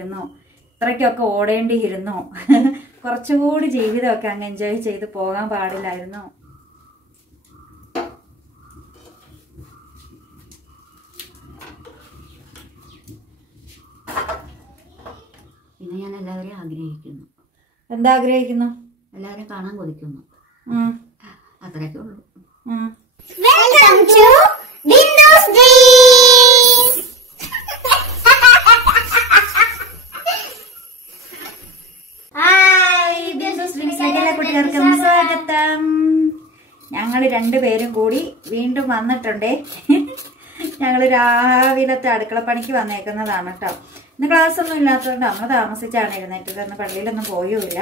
പാടില്ലായിരുന്നോ, ഇത്രയ്ക്കൊക്കെ ഓടേണ്ടിയിരുന്നോ, കുറച്ചുകൂടി ജീവിതമൊക്കെ അങ്ങ് എൻജോയ് ചെയ്ത് പോകാൻ പാടില്ലായിരുന്നോ? പിന്നെ ഞാൻ എല്ലാവരെയും ആഗ്രഹിക്കുന്നു. എന്താ ആഗ്രഹിക്കുന്നു? എല്ലാവരെയും കാണാൻ കൊതിക്കുന്നു. അത്രയൊക്കെ ഉള്ളൂ. Welcome to Windows Dreams. Hi, Windows ഡ്രീംസിലേക്ക് എല്ലാ കൂട്ടുകാർക്കും സ്വാഗതം. ഞങ്ങൾ രണ്ടുപേരും കൂടി വീണ്ടും വന്നിട്ടുണ്ടേ. ഞങ്ങൾ രാവിലത്തെ അടുക്കളപ്പണിക്ക് വന്നേക്കുന്നതാണ് കേട്ടോ. ഇന്ന് ക്ലാസ് ഒന്നും ഇല്ലാത്തതുകൊണ്ട് നമ്മൾ താമസിച്ചാണ് എഴുന്നേറ്റത്. അന്ന് പള്ളിയിലൊന്നും പോയുമില്ല.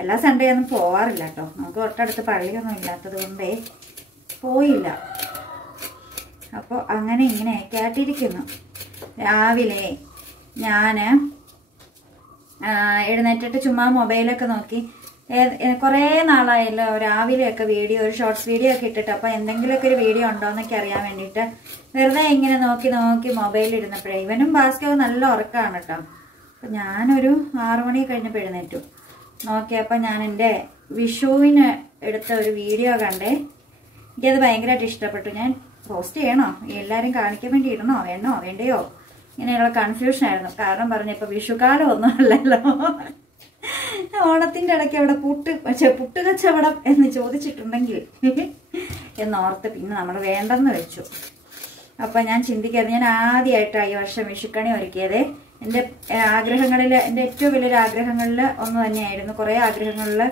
എല്ലാ സൺഡേ ഒന്നും പോവാറില്ല കേട്ടോ. നമുക്ക് തൊട്ടടുത്ത് പള്ളിയൊന്നും ഇല്ലാത്തത് കൊണ്ടേ പോയില്ല. അപ്പോൾ അങ്ങനെ ഇങ്ങനെയൊക്കെ ആയിട്ടിരിക്കുന്നു. രാവിലെ ഞാൻ എഴുന്നേറ്റിട്ട് ചുമ്മാ മൊബൈലൊക്കെ നോക്കി. കുറേ നാളായല്ലോ രാവിലെയൊക്കെ വീഡിയോ, ഒരു ഷോർട്സ് വീഡിയോ ഒക്കെ ഇട്ടിട്ട്. അപ്പോൾ എന്തെങ്കിലുമൊക്കെ ഒരു വീഡിയോ ഉണ്ടോ എന്നൊക്കെ അറിയാൻ വേണ്ടിയിട്ട് വെറുതെ ഇങ്ങനെ നോക്കി നോക്കി മൊബൈലിരുന്നപ്പോഴേ ഇവനും ഭാസ്കവും നല്ല ഉറക്കമാണ് കേട്ടോ. അപ്പം ഞാനൊരു 6 മണി കഴിഞ്ഞപ്പോൾ എഴുന്നേറ്റു. നോക്കിയപ്പോൾ ഞാൻ എൻ്റെ വിഷുവിന് എടുത്ത ഒരു വീഡിയോ കണ്ടേ. എനിക്കത് ഭയങ്കരമായിട്ട് ഇഷ്ടപ്പെട്ടു. ഞാൻ പോസ്റ്റ് ചെയ്യണോ, എല്ലാവരും കാണിക്കാൻ വേണ്ടി ഇടണോ വേണ്ടയോ ഇങ്ങനെയുള്ള കൺഫ്യൂഷനായിരുന്നു. കാരണം പറഞ്ഞു ഇപ്പോൾ വിഷുക്കാലം ഒന്നും അല്ലല്ലോ, ഓണത്തിൻ്റെ ഇടയ്ക്ക് അവിടെ പുട്ട് കച്ചവടം എന്ന് ചോദിച്ചിട്ടുണ്ടെങ്കിൽ എന്നോർത്ത് പിന്നെ നമ്മൾ വേണ്ടെന്ന് വെച്ചു. അപ്പം ഞാൻ ചിന്തിക്കാതെ ഞാൻ ആദ്യമായിട്ടാണ് ഈ വർഷം വിഷുക്കണി ഒരുക്കിയത്. എൻ്റെ ആഗ്രഹങ്ങളിൽ, എൻ്റെ ഏറ്റവും വലിയൊരു ആഗ്രഹങ്ങളിൽ ഒന്ന് തന്നെയായിരുന്നു. കുറേ ആഗ്രഹങ്ങളിൽ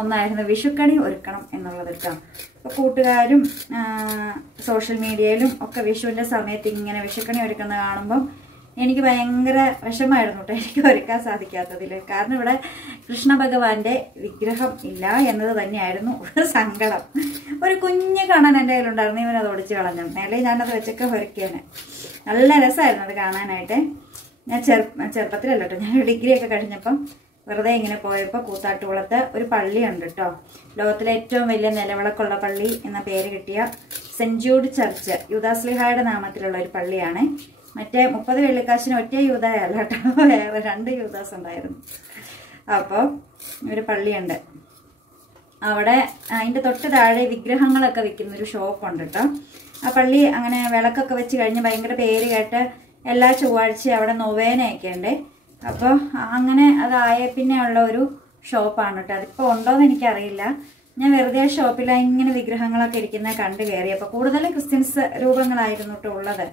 ഒന്നായിരുന്നു വിഷുക്കണി ഒരുക്കണം എന്നുള്ളത് കേട്ടോ. അപ്പോൾ കൂട്ടുകാരും സോഷ്യൽ മീഡിയയിലും ഒക്കെ വിഷുവിൻ്റെ സമയത്ത് ഇങ്ങനെ വിഷുക്കണി ഒരുക്കുന്നത് കാണുമ്പം എനിക്ക് ഭയങ്കര വിഷമമായിരുന്നു കേട്ടോ, എനിക്ക് ഒരുക്കാൻ സാധിക്കാത്തതിൽ. കാരണം ഇവിടെ കൃഷ്ണ ഭഗവാന്റെ വിഗ്രഹം ഇല്ല എന്നത് തന്നെയായിരുന്നു സങ്കടം. ഒരു കുഞ്ഞ് കാണാൻ എൻ്റെ കയ്യിലുണ്ടായിരുന്നു, ഇവനത് ഒടിച്ച് കളഞ്ഞു. മേലെ ഞാനത് വെച്ചൊക്കെ ഒരുക്കിയാണ്. നല്ല രസമായിരുന്നു അത് കാണാനായിട്ട്. ഞാൻ ചെറുപ്പത്തിലല്ല കേട്ടോ, ഞാൻ ഡിഗ്രിയൊക്കെ കഴിഞ്ഞപ്പം വെറുതെ ഇങ്ങനെ പോയപ്പോൾ കൂത്താട്ടുകുളത്ത് ഒരു പള്ളിയുണ്ട് കേട്ടോ. ലോകത്തിലെ ഏറ്റവും വലിയ നിലവിളക്കുള്ള പള്ളി എന്ന പേര് കിട്ടിയ സെന്റ് ജൂഡ് ചർച്ച്, യൂദാസ്ലിഹായുടെ നാമത്തിലുള്ള ഒരു പള്ളിയാണ്. മറ്റേ 30 വെള്ളിക്കാശിന് ഒറ്റ യൂദായല്ല കേട്ടോ, വേറെ 2 യൂദാസ് ഉണ്ടായിരുന്നു. അപ്പോൾ ഒരു പള്ളിയുണ്ട് അവിടെ. അതിൻ്റെ തൊട്ട് താഴെ വിഗ്രഹങ്ങളൊക്കെ വിൽക്കുന്നൊരു ഷോപ്പുണ്ട് കേട്ടോ. ആ പള്ളി അങ്ങനെ വിളക്കൊക്കെ വെച്ച് കഴിഞ്ഞ് ഭയങ്കര പേര് കേട്ട് എല്ലാ ചൊവ്വാഴ്ചയും അവിടെ നൊവേനയൊക്കെ ഉണ്ട്. അപ്പോൾ അങ്ങനെ അതായ പിന്നെ ഉള്ള ഒരു ഷോപ്പാണ് കേട്ടോ. അതിപ്പോൾ ഉണ്ടോയെന്ന് എനിക്കറിയില്ല. ഞാൻ വെറുതെ ആ ഷോപ്പിൽ ഇങ്ങനെ വിഗ്രഹങ്ങളൊക്കെ ഇരിക്കുന്നത് കണ്ട് കയറി. അപ്പോൾ കൂടുതലും ക്രിസ്ത്യൻസ് രൂപങ്ങളായിരുന്നു കേട്ടോ ഉള്ളത്.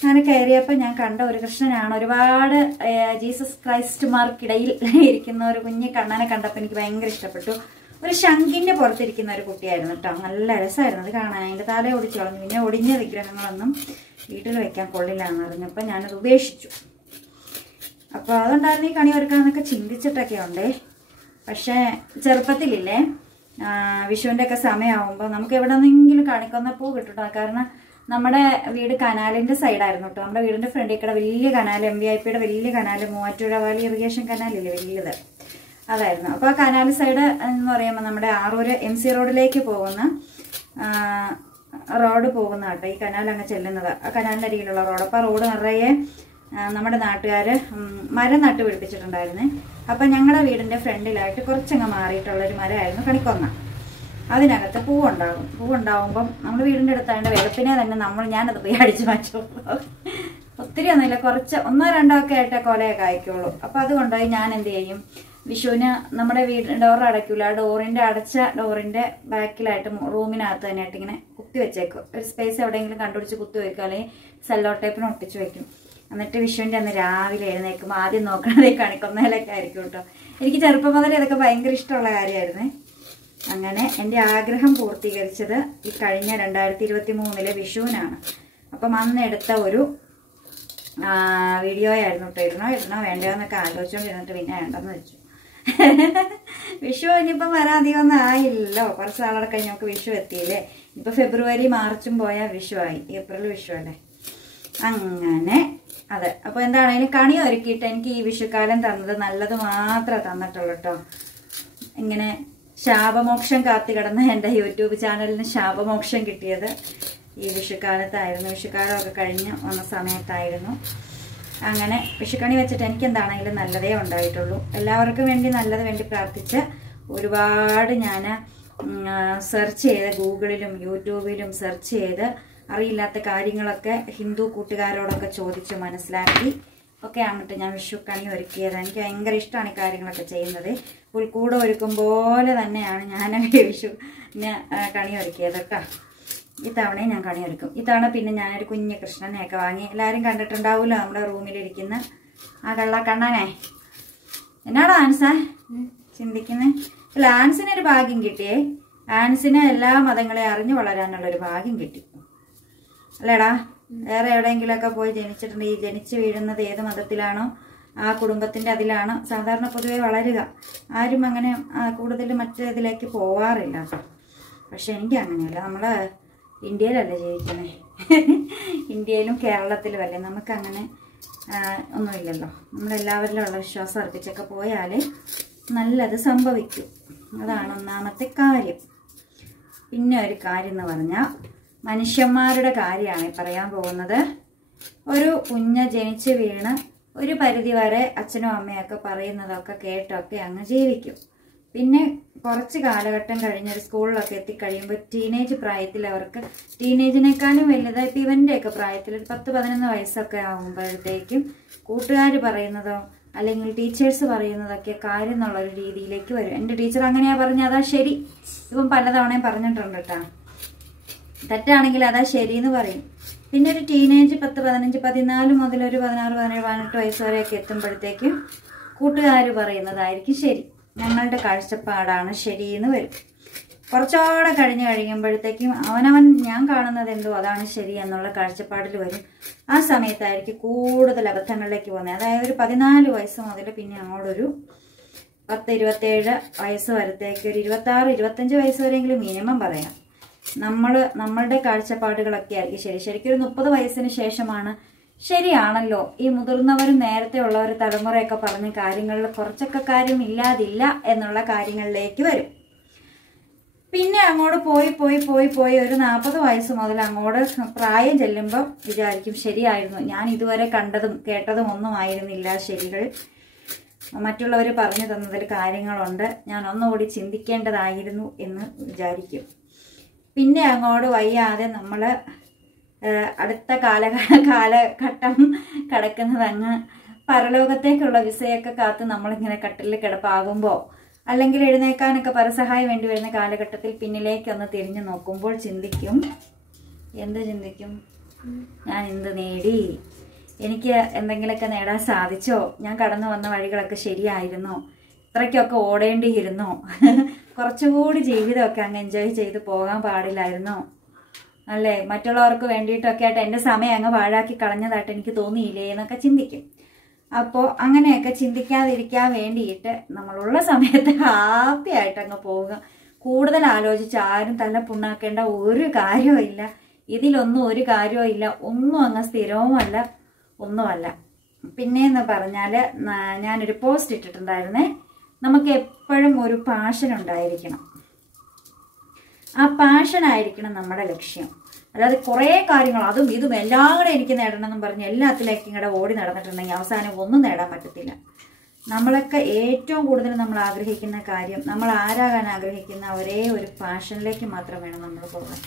അങ്ങനെ കയറിയപ്പോൾ ഞാൻ കണ്ട ഒരു കൃഷ്ണനാണ്. ഒരുപാട് ജീസസ് ക്രൈസ്റ്റ്മാർക്കിടയിൽ ഇരിക്കുന്ന ഒരു കുഞ്ഞ് കണ്ണനെ കണ്ടപ്പോൾ എനിക്ക് ഭയങ്കര ഇഷ്ടപ്പെട്ടു. ഒരു ശംഖിൻ്റെ പുറത്തിരിക്കുന്ന ഒരു കുട്ടിയായിരുന്നു കേട്ടോ. നല്ല രസമായിരുന്നു അത് കാണാൻ. അതിൻ്റെ തല ഒടിച്ചു കളഞ്ഞു. പിന്നെ ഒടിഞ്ഞ വിഗ്രഹങ്ങളൊന്നും വീട്ടിൽ വെക്കാൻ കൊള്ളില്ല എന്ന് അറിഞ്ഞപ്പോൾ ഞാനത് ഉപേക്ഷിച്ചു. അപ്പോൾ അതുകൊണ്ടായിരുന്നു ഈ കണി ഒരുക്കാന്നൊക്കെ ചിന്തിച്ചിട്ടൊക്കെ ഉണ്ടേ. പക്ഷേ ചെറുപ്പത്തിലില്ലേ വിഷുവിൻ്റെ ഒക്കെ സമയമാകുമ്പോൾ നമുക്ക് എവിടെ നിന്നെങ്കിലും കാണിക്കൊന്ന പൂ കിട്ടും. കാരണം നമ്മുടെ വീട് കനാലിൻ്റെ സൈഡായിരുന്നു കേട്ടോ. നമ്മുടെ വീടിൻ്റെ ഫ്രണ്ടിൽ കൂടെ വലിയ കനാൽ, MVIPയുടെ വലിയ കനാൽ, മൂവാറ്റുപുഴ വാലി ഇറിഗേഷൻ കനാലില്ലേ വലിയത്, അതായിരുന്നു. അപ്പോൾ ആ കനാൽ സൈഡ് എന്ന് പറയുമ്പോൾ നമ്മുടെ ആറൂർ MC റോഡിലേക്ക് പോകുന്ന റോഡ് പോകുന്ന കേട്ടോ. ഈ കനാൽ അങ്ങ് ചെല്ലുന്നത് ആ കനാലിൻ്റെ അരികിലുള്ള റോഡ്. അപ്പോൾ ആ റോഡ് നിറയെ നമ്മുടെ നാട്ടുകാർ മരം നട്ട് പിടിപ്പിച്ചിട്ടുണ്ടായിരുന്നേ. അപ്പം ഞങ്ങളുടെ വീടിൻ്റെ ഫ്രണ്ടിലായിട്ട് കുറച്ചങ്ങ് മാറിയിട്ടുള്ളൊരു മരമായിരുന്നു കണിക്കൊന്ന. അതിനകത്ത് പൂവുണ്ടാവുമ്പം നമ്മൾ വീടിൻ്റെ അടുത്തായതുകൊണ്ട് വെളുപ്പിനെ തന്നെ ഞാനത് പോയി അടിച്ചു മാറ്റും. ഒത്തിരി ഒന്നുമില്ല, കുറച്ച് 1-2 ഒക്കെ ആയിട്ടേ കൊലയൊക്കെ അയക്കുള്ളൂ. അപ്പോൾ അതുകൊണ്ടുപോയി ഞാൻ എന്ത് ചെയ്യും, വിഷുവിന് നമ്മുടെ ഡോർ അടയ്ക്കില്ല, അടച്ച ഡോറിൻ്റെ ബാക്കിലായിട്ട് റൂമിനകത്ത് തന്നെയായിട്ട് ഇങ്ങനെ കുത്തി വെച്ചേക്കും. ഒരു സ്പേസ് എവിടെയെങ്കിലും കണ്ടുപിടിച്ച് കുത്തി വയ്ക്കും, അല്ലെങ്കിൽ സെല്ലോ ടേപ്പിന് ഒട്ടിച്ച് വെക്കും. എന്നിട്ട് വിഷുവിൻ്റെ അന്ന് രാവിലെ എഴുന്നേൽക്കുമ്പോൾ ആദ്യം നോക്കണതേ കണിക്കൊന്നയിലൊക്കെ ആയിരിക്കും കേട്ടോ. എനിക്ക് ചെറുപ്പം മുതലേ ഇതൊക്കെ ഭയങ്കര ഇഷ്ടമുള്ള കാര്യമായിരുന്നേ. അങ്ങനെ എൻ്റെ ആഗ്രഹം പൂർത്തീകരിച്ചത് ഈ കഴിഞ്ഞ 2023 വിഷുവിനാണ്. അപ്പം അന്ന് എടുത്ത ഒരു വീഡിയോ ആയിരുന്നു കേട്ടോ. ഇടണോ വേണ്ടയോ എന്നൊക്കെ ആലോചിച്ചുകൊണ്ടിരുന്നിട്ട് പിന്നെ വേണ്ടെന്ന് വെച്ചു. വിഷു ഇനിയിപ്പം വരാൻ അധികം ഒന്നും ആയില്ലല്ലോ, കുറച്ച് നാളെ കഴിഞ്ഞ് നമുക്ക് വിഷു എത്തിയില്ലേ. ഇപ്പം ഫെബ്രുവരി മാർച്ചും പോയാൽ വിഷു ആയി, ഏപ്രിൽ വിഷു അല്ലേ. അങ്ങനെ അതെ. അപ്പോൾ എന്താണെങ്കിലും കണി ഒരുക്കിയിട്ട് എനിക്ക് ഈ വിഷുക്കാലം തന്നത് നല്ലത് മാത്രമേ തന്നിട്ടുള്ളൂ കേട്ടോ. ഇങ്ങനെ ശാപമോക്ഷം കാത്തു കിടന്ന എൻ്റെ യൂട്യൂബ് ചാനലിന് ശാപമോക്ഷം കിട്ടിയത് ഈ വിഷുക്കാലത്തായിരുന്നു. വിഷുക്കാലമൊക്കെ കഴിഞ്ഞ് വന്ന സമയത്തായിരുന്നു. അങ്ങനെ വിഷുക്കണി വെച്ചിട്ട് എനിക്ക് എന്താണെങ്കിലും നല്ലതേ ഉണ്ടായിട്ടുള്ളൂ. എല്ലാവർക്കും വേണ്ടി നല്ലത് വേണ്ടി പ്രാർത്ഥിച്ച് ഒരുപാട് ഞാൻ സെർച്ച് ചെയ്ത് ഗൂഗിളിലും യൂട്യൂബിലും സെർച്ച് ചെയ്ത് അറിയില്ലാത്ത കാര്യങ്ങളൊക്കെ ഹിന്ദു കൂട്ടുകാരോടൊക്കെ ചോദിച്ച് മനസ്സിലാക്കി ഒക്കെയാണ് കേട്ടോ ഞാൻ വിഷുക്കണി ഒരുക്കിയത്. എനിക്ക് ഭയങ്കര ഇഷ്ടമാണ് ഈ കാര്യങ്ങളൊക്കെ ചെയ്യുന്നത്. പുൽക്കൂട് ഒരുക്കും പോലെ തന്നെയാണ് ഞാൻ വിഷുവിന് കണി ഒരുക്കിയത് കേട്ടോ. ഈ തവണയും ഞാൻ കണി ഒരുക്കും. ഈ തവണ പിന്നെ ഞാനൊരു കുഞ്ഞ് കൃഷ്ണനെയൊക്കെ വാങ്ങി. എല്ലാവരും കണ്ടിട്ടുണ്ടാവുമല്ലോ നമ്മുടെ റൂമിലിരിക്കുന്ന ആ കള്ളക്കണ്ണനെ. എന്നാടാ ആൻസാ ചിന്തിക്കുന്നത്? അല്ല, ആൻസിനൊരു ഭാഗ്യം കിട്ടിയേ. ആൻസിന് എല്ലാ മതങ്ങളെയും അറിഞ്ഞു വളരാനുള്ളൊരു ഭാഗ്യം കിട്ടി അല്ലേടാ. വേറെ എവിടെയെങ്കിലുമൊക്കെ പോയി ജനിച്ചിട്ടുണ്ട്. ഈ ജനിച്ചു വീഴുന്നത് ഏത് മതത്തിലാണോ ആ കുടുംബത്തിൻ്റെ അതിലാണ് സാധാരണ പൊതുവെ വളരുക. ആരും അങ്ങനെ കൂടുതൽ മറ്റേതിലേക്ക് പോവാറില്ല. പക്ഷെ എനിക്ക് അങ്ങനെയല്ല. നമ്മൾ ഇന്ത്യയിലല്ലേ ജീവിക്കുന്നത്, ഇന്ത്യയിലും കേരളത്തിലും അല്ലേ. നമുക്കങ്ങനെ ഒന്നുമില്ലല്ലോ. നമ്മളെല്ലാവരിലും ഉള്ള വിശ്വാസം അർപ്പിച്ചൊക്കെ പോയാൽ നല്ലത് സംഭവിക്കും. അതാണ് ഒന്നാമത്തെ കാര്യം. പിന്നെ ഒരു കാര്യം എന്ന് പറഞ്ഞാൽ മനുഷ്യന്മാരുടെ കാര്യമാണ് പറയാൻ പോകുന്നത്. ഒരു കുഞ്ഞ് ജനിച്ച് വീണ് ഒരു പരിധി വരെ അച്ഛനും അമ്മയൊക്കെ പറയുന്നതൊക്കെ കേട്ടൊക്കെ അങ്ങ് ജീവിക്കും. പിന്നെ കുറച്ച് കാലഘട്ടം കഴിഞ്ഞൊരു സ്കൂളിലൊക്കെ എത്തിക്കഴിയുമ്പോൾ ടീനേജ് പ്രായത്തിൽ അവർക്ക് ടീനേജിനേക്കാളും വലുതായി ഇപ്പം ഇവൻ്റെയൊക്കെ പ്രായത്തിൽ ഒരു 10-11 വയസ്സൊക്കെ ആകുമ്പോഴത്തേക്കും കൂട്ടുകാർ പറയുന്നതോ അല്ലെങ്കിൽ ടീച്ചേഴ്സ് പറയുന്നതൊക്കെ കാര്യം എന്നുള്ളൊരു രീതിയിലേക്ക് വരും. എൻ്റെ ടീച്ചർ അങ്ങനെയാ പറഞ്ഞത്, അതാ ശരി. ഇപ്പം പലതവണയും പറഞ്ഞിട്ടുണ്ട് കേട്ടോ. തെറ്റാണെങ്കിൽ അതാ ശരിയെന്ന് പറയും. പിന്നെ ഒരു ടീനേജ് 10, 15, 14 മുതൽ ഒരു 16, 17, 18 വയസ്സ് വരെയൊക്കെ എത്തുമ്പോഴത്തേക്കും കൂട്ടുകാർ പറയുന്നതായിരിക്കും ശരി, ഞങ്ങളുടെ കാഴ്ചപ്പാടാണ് ശരിയെന്ന് വരും. കുറച്ചുകൂടെ കഴിയുമ്പോഴത്തേക്കും അവനവൻ ഞാൻ കാണുന്നത് എന്തോ അതാണ് ശരി എന്നുള്ള കാഴ്ചപ്പാടിൽ വരും. ആ സമയത്തായിരിക്കും കൂടുതൽ അബദ്ധങ്ങളിലേക്ക് പോകുന്നത്. അതായത് ഒരു 14 വയസ്സ് മുതൽ പിന്നെ അങ്ങോട്ടൊരു 10, 27 വയസ്സ് വരത്തേക്ക് ഒരു 26, 25 വയസ്സ് വരെയെങ്കിലും മിനിമം പറയാം. നമ്മളുടെ കാഴ്ചപ്പാടുകളൊക്കെ ആയിരിക്കും ശരി. ശരിക്കും ഒരു 30 വയസ്സിന് ശേഷമാണ് ശരിയാണല്ലോ ഈ മുതിർന്നവരും നേരത്തെ ഉള്ള ഒരു തലമുറയൊക്കെ പറഞ്ഞ കാര്യങ്ങളിൽ കുറച്ചൊക്കെ കാര്യം ഇല്ലാതില്ല എന്നുള്ള കാര്യങ്ങളിലേക്ക് വരും. പിന്നെ അങ്ങോട്ട് പോയി ഒരു 40 വയസ്സ് മുതൽ അങ്ങോട്ട് പ്രായം ചെല്ലുമ്പോൾ വിചാരിക്കും ശരിയായിരുന്നു, ഞാൻ ഇതുവരെ കണ്ടതും കേട്ടതും ഒന്നും ആയിരുന്നില്ല ശരികൾ, മറ്റുള്ളവർ പറഞ്ഞു തന്നതിൽ കാര്യങ്ങളുണ്ട്, ഞാൻ ഒന്നുകൂടി ചിന്തിക്കേണ്ടതായിരുന്നു എന്ന് വിചാരിക്കും. പിന്നെ അങ്ങോട്ട് വയ്യാതെ നമ്മൾ അടുത്ത കാലഘട്ടം കിടക്കുന്നത് അങ്ങ് പരലോകത്തേക്കുള്ള വിസയൊക്കെ കാത്ത് നമ്മളിങ്ങനെ കട്ടിലിൽ കിടപ്പാകുമ്പോൾ അല്ലെങ്കിൽ എഴുന്നേക്കാനൊക്കെ പരസഹായം വേണ്ടി വരുന്ന കാലഘട്ടത്തിൽ പിന്നിലേക്കൊന്ന് തിരിഞ്ഞു നോക്കുമ്പോൾ ചിന്തിക്കും, എന്ത് ചിന്തിക്കും? ഞാൻ എന്ത് നേടി? എനിക്ക് എന്തെങ്കിലുമൊക്കെ നേടാൻ സാധിച്ചോ? ഞാൻ കടന്നു വന്ന വഴികളൊക്കെ ശരിയായിരുന്നോ? ഇത്രയ്ക്കൊക്കെ ഓടേണ്ടിയിരുന്നോ? കുറച്ചുകൂടി ജീവിതമൊക്കെ അങ്ങ് എൻജോയ് ചെയ്ത് പോകാൻ പാടില്ലായിരുന്നോ? അല്ലേ, മറ്റുള്ളവർക്ക് വേണ്ടിയിട്ടൊക്കെ ആയിട്ട് എൻ്റെ സമയം അങ്ങ് പാഴാക്കി കളഞ്ഞതായിട്ട് എനിക്ക് തോന്നിയില്ലേ എന്നൊക്കെ ചിന്തിക്കും. അപ്പോൾ അങ്ങനെയൊക്കെ ചിന്തിക്കാതിരിക്കാൻ വേണ്ടിയിട്ട് നമ്മളുള്ള സമയത്ത് ഹാപ്പി ആയിട്ട് അങ്ങ് പോവുക. കൂടുതൽ ആലോചിച്ച് ആരും തല പുണ്ണാക്കേണ്ട ഒരു കാര്യവും ഇല്ല. ഇതിലൊന്നും ഒരു കാര്യവും ഇല്ല. ഒന്നും അങ്ങ് സ്ഥിരവുമല്ല, ഒന്നുമല്ല. പിന്നെയെന്ന് പറഞ്ഞാൽ ഞാനൊരു പോസ്റ്റ് ഇട്ടിട്ടുണ്ടായിരുന്നേ, നമുക്ക് എപ്പോഴും ഒരു പാഷൻ ഉണ്ടായിരിക്കണം. ആ പാഷനായിരിക്കണം നമ്മുടെ ലക്ഷ്യം. അല്ലാതെ കുറേ കാര്യങ്ങൾ അതും ഇതും എല്ലാം കൂടെ എനിക്ക് നേടണമെന്നും പറഞ്ഞ് എല്ലാത്തിലേക്കും ഇങ്ങടെ ഓടി നടന്നിട്ടുണ്ടെങ്കിൽ അവസാനം ഒന്നും നേടാൻ പറ്റത്തില്ല. നമ്മളൊക്കെ ഏറ്റവും കൂടുതൽ നമ്മൾ ആഗ്രഹിക്കുന്ന കാര്യം, നമ്മൾ ആരാകാൻ ആഗ്രഹിക്കുന്ന ഒരേ ഒരു പാഷനിലേക്ക് മാത്രം വേണം നമ്മൾ പോകാൻ.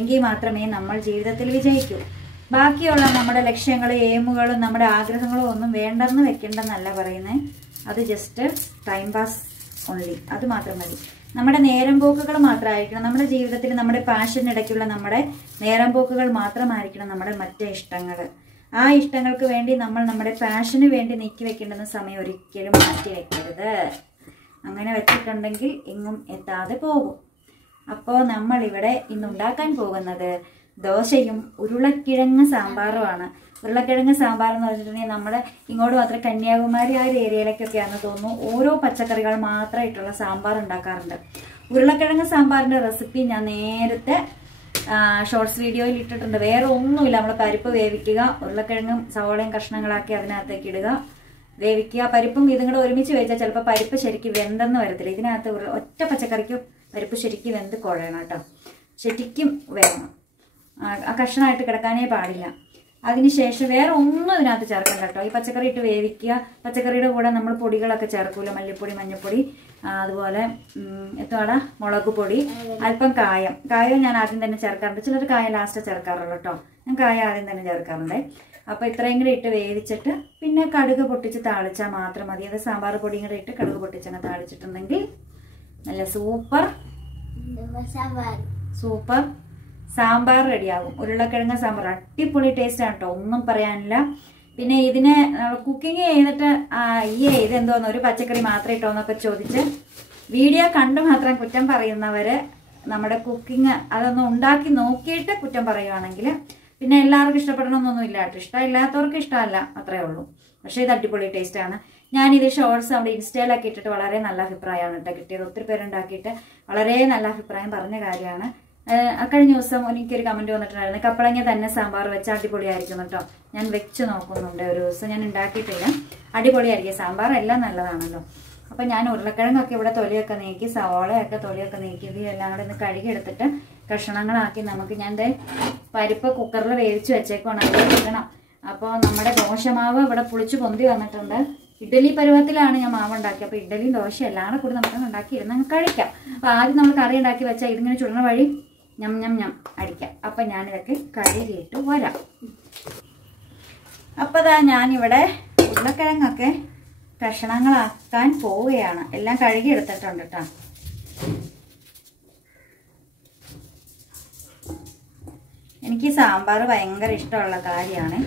എങ്കിൽ മാത്രമേ നമ്മൾ ജീവിതത്തിൽ വിജയിക്കൂ. ബാക്കിയുള്ള നമ്മുടെ ലക്ഷ്യങ്ങളും എയിമുകളും നമ്മുടെ ആഗ്രഹങ്ങളും ഒന്നും വേണ്ടെന്ന് വെക്കേണ്ടെന്നല്ല പറയുന്നത്. അത് ജസ്റ്റ് ടൈം പാസ് ഓൺലി, അത് മാത്രം മതി. നമ്മുടെ നേരം പോക്കുകൾ മാത്രമായിരിക്കണം നമ്മുടെ ജീവിതത്തിൽ, നമ്മുടെ പാഷനിടയ്ക്കുള്ള നമ്മുടെ നേരം പോക്കുകൾ മാത്രമായിരിക്കണം നമ്മുടെ മറ്റേ ഇഷ്ടങ്ങൾ. ആ ഇഷ്ടങ്ങൾക്ക് വേണ്ടി നമ്മൾ നമ്മുടെ പാഷന് വേണ്ടി നീക്കി വെക്കേണ്ടുന്ന സമയം ഒരിക്കലും മാറ്റി വെക്കരുത്. അങ്ങനെ വെച്ചിട്ടുണ്ടെങ്കിൽ എങ്ങും എത്താതെ പോകും. അപ്പോൾ നമ്മളിവിടെ ഇന്നുണ്ടാക്കാൻ പോകുന്നത് ദോശയും ഉരുളക്കിഴങ്ങ് സാമ്പാറുമാണ്. ഉരുളക്കിഴങ്ങ് സാമ്പാർ എന്ന് പറഞ്ഞിട്ടുണ്ടെങ്കിൽ നമ്മുടെ ഇങ്ങോട്ട് മാത്രം കന്യാകുമാരി ആ ഒരു ഏരിയയിലേക്കൊക്കെയാണെന്ന് തോന്നുന്നു ഓരോ പച്ചക്കറികൾ മാത്രമായിട്ടുള്ള സാമ്പാർ ഉണ്ടാക്കാറുണ്ട്. ഉരുളക്കിഴങ്ങ് സാമ്പാറിൻ്റെ റെസിപ്പി ഞാൻ നേരത്തെ ഷോർട്സ് വീഡിയോയിൽ ഇട്ടിട്ടുണ്ട്. വേറെ ഒന്നുമില്ല, നമ്മൾ പരിപ്പ് വേവിക്കുക, ഉരുളക്കിഴങ്ങും സവോളയും കഷ്ണങ്ങളാക്കി അതിനകത്തേക്ക് ഇടുക, വേവിക്കുക. പരിപ്പും ഇതും കൂടെ ഒരുമിച്ച് വെച്ചാൽ ചിലപ്പോൾ പരിപ്പ് ശരിക്കും വെന്തെന്ന് വരത്തില്ല. ഇതിനകത്ത് ഒറ്റ പച്ചക്കറിക്ക് പരിപ്പ് ശരിക്കും വെന്ത് കുഴയണം കേട്ടോ, ശരിക്കും വേണം, ആ കഷ്ണമായിട്ട് കിടക്കാനേ പാടില്ല. അതിനുശേഷം വേറെ ഒന്നും ഇതിനകത്ത് ചേർക്കണ്ട കേട്ടോ. ഈ പച്ചക്കറി ഇട്ട് വേവിക്കുക. പച്ചക്കറിയുടെ കൂടെ നമ്മൾ പൊടികളൊക്കെ ചേർക്കൂല, മല്ലിപ്പൊടി, മഞ്ഞൾപ്പൊടി, അതുപോലെ എത്തോടാ മുളക് പൊടി, അല്പം കായം ഞാൻ ആദ്യം തന്നെ ചേർക്കാറുണ്ട്. ചിലർ കായം ലാസ്റ്റ് ചേർക്കാറുള്ളൂ കേട്ടോ. ഞാൻ കായം ആദ്യം തന്നെ ചേർക്കാറുണ്ട്. അപ്പോൾ ഇത്രയും കൂടെ ഇട്ട് വേവിച്ചിട്ട് പിന്നെ കടുക് പൊട്ടിച്ച് താളിച്ചാൽ മാത്രം മതി. അത് സാമ്പാർ പൊടിയും കൂടെ ഇട്ട് കടുക് പൊട്ടിച്ചങ്ങ് താളിച്ചിട്ടുണ്ടെങ്കിൽ നല്ല സൂപ്പർ സാമ്പാർ റെഡിയാകും. ഉരുളക്കിഴങ്ങ് സാമ്പാർ അടിപൊളി ടേസ്റ്റ് ആണ് കേട്ടോ, ഒന്നും പറയാനില്ല. പിന്നെ ഇതിനെ കുക്കിംഗ് ചെയ്തിട്ട് ഇതെന്തോന്ന് ഒരു പച്ചക്കറി മാത്രം ഇട്ടോന്നൊക്കെ ചോദിച്ച് വീഡിയോ കണ്ടു മാത്രം കുറ്റം പറയുന്നവര് നമ്മുടെ കുക്കിംഗ് അതൊന്ന് ഉണ്ടാക്കി നോക്കിയിട്ട് കുറ്റം പറയുവാണെങ്കിൽ പിന്നെ എല്ലാവർക്കും ഇഷ്ടപ്പെടണമെന്നൊന്നും ഇല്ല കേട്ടോ. ഇഷ്ടമില്ലാത്തവർക്ക് ഇഷ്ടമല്ല, അത്രേ ഉള്ളൂ. പക്ഷേ ഇത് അടിപൊളി ടേസ്റ്റ് ആണ്. ഞാനിത് ഷോർട്സ് അവിടെ ഇൻസ്റ്റയിലൊക്കെ ഇട്ടിട്ട് വളരെ നല്ല അഭിപ്രായമാണ് കേട്ടോ കിട്ടിയത്. ഒത്തിരി പേരുണ്ടാക്കിയിട്ട് വളരെ നല്ല അഭിപ്രായം പറഞ്ഞ കാര്യമാണ്. കഴിഞ്ഞ ദിവസം എനിക്കൊരു കമന്റ് വന്നിട്ടുണ്ടായിരുന്നു, കപ്പളങ്ങ തന്നെ സാമ്പാർ വെച്ച് അടിപൊളിയായിരിക്കും കേട്ടോ. ഞാൻ വെച്ച് നോക്കുന്നുണ്ട്, ഒരു ദിവസം ഞാൻ ഉണ്ടാക്കിയിട്ടില്ല. അടിപൊളിയായിരിക്കും, സാമ്പാർ എല്ലാം നല്ലതാണല്ലോ. അപ്പം ഞാൻ ഉരുളക്കിഴങ്ങൊക്കെ ഇവിടെ തൊലിയൊക്കെ നീക്കി, സവാളയൊക്കെ തൊലിയൊക്കെ നീക്കി ഇതെല്ലാം കൂടെ ഒന്ന് കഴുകിയെടുത്തിട്ട് കഷ്ണങ്ങളാക്കി നമുക്ക് ഞാൻ പരിപ്പ് കുക്കറിൽ വേവിച്ച് വെച്ചേക്കാണ്, അത് എടുക്കണം. അപ്പോൾ നമ്മുടെ ദോശമാവ് ഇവിടെ പുളിച്ച് പൊന്തി വന്നിട്ടുണ്ട്. ഇഡ്ഡലി പരുവത്തിലാണ് ഞാൻ മാവ് ഉണ്ടാക്കി. അപ്പോൾ ഇഡ്ഡലിയും ദോശ എല്ലാം കൂടി നമുക്ക് ഉണ്ടാക്കി ഇരുന്ന് കഴിക്കാം. അപ്പോൾ ആദ്യം നമ്മൾ കറി ഉണ്ടാക്കി വെച്ചാൽ ഇതിങ്ങനെ ചുടുന്ന വഴി ഞം ഞം ഞം അടിക്കാം. അപ്പം ഞാനിതൊക്കെ കഴുകിയിട്ട് വരാം. അപ്പോൾ ഞാനിവിടെ ഉരുളക്കിഴങ്ങൊക്കെ കഷ്ണങ്ങളാക്കാൻ പോവുകയാണ്. എല്ലാം കഴുകി എടുത്തിട്ടുണ്ട് കേട്ടോ. എനിക്ക് സാമ്പാർ ഭയങ്കര ഇഷ്ടമുള്ള കാര്യമാണ്.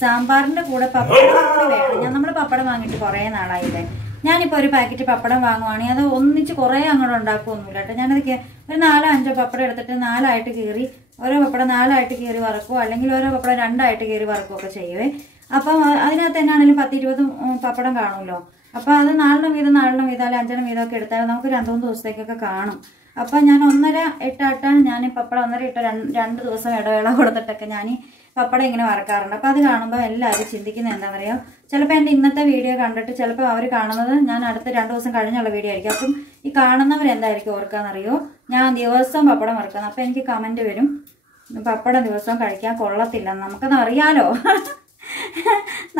സാമ്പാറിൻ്റെ കൂടെ പപ്പടം കൂടി വേണം. നമ്മൾ പപ്പടം വാങ്ങിയിട്ട് കുറേ നാളായില്ലേ. ഞാനിപ്പോൾ ഒരു പാക്കറ്റ് പപ്പടം വാങ്ങുവാണെങ്കിൽ അത് ഒന്നിച്ച് കുറേ അങ്ങോട്ട് ഉണ്ടാക്കുകയൊന്നുമില്ല കേട്ടോ. ഞാനത് ഒരു 4-5 പപ്പടം എടുത്തിട്ട് 4ആയിട്ട് കീറി, ഓരോ പപ്പടം 4ആയിട്ട് കീറി വറക്കുമോ അല്ലെങ്കിൽ ഓരോ പപ്പടം 2ആയിട്ട് കീറി വറക്കുകയൊക്കെ ചെയ്യുവേ. അപ്പം അതിനകത്ത് എന്നാണെങ്കിലും 10-20 പപ്പടം കാണുമല്ലോ. അപ്പം അത് 4 വീതം അല്ലെങ്കിൽ 5 വീതമൊക്കെ എടുത്താൽ നമുക്ക് 2-3 ദിവസത്തേക്കൊക്കെ കാണും. അപ്പം ഞാൻ 1.5 ഇട്ടാണ് ഞാൻ പപ്പടം 1.5 ഇട്ട 2 ദിവസം ഇടവേള കൊടുത്തിട്ടൊക്കെ ഞാൻ പപ്പടം ഇങ്ങനെ വറക്കാറുണ്ട്. അപ്പം അത് കാണുമ്പോൾ എല്ലാവരും ചിന്തിക്കുന്നത് എന്താണെന്ന് അറിയാം, ചിലപ്പോൾ എൻ്റെ ഇന്നത്തെ വീഡിയോ കണ്ടിട്ട് ചിലപ്പോൾ അവർ കാണുന്നത് ഞാൻ അടുത്ത 2 ദിവസം കഴിഞ്ഞുള്ള വീഡിയോ ആയിരിക്കും. അപ്പം ഈ കാണുന്നവരെന്തായിരിക്കും ഓർക്കാന്നറിയോ, ഞാൻ ദിവസവും പപ്പടം വറക്കുന്നത്. അപ്പം എനിക്ക് കമൻറ്റ് വരും, പപ്പടം ദിവസവും കഴിക്കാൻ കൊള്ളത്തില്ലെന്ന്.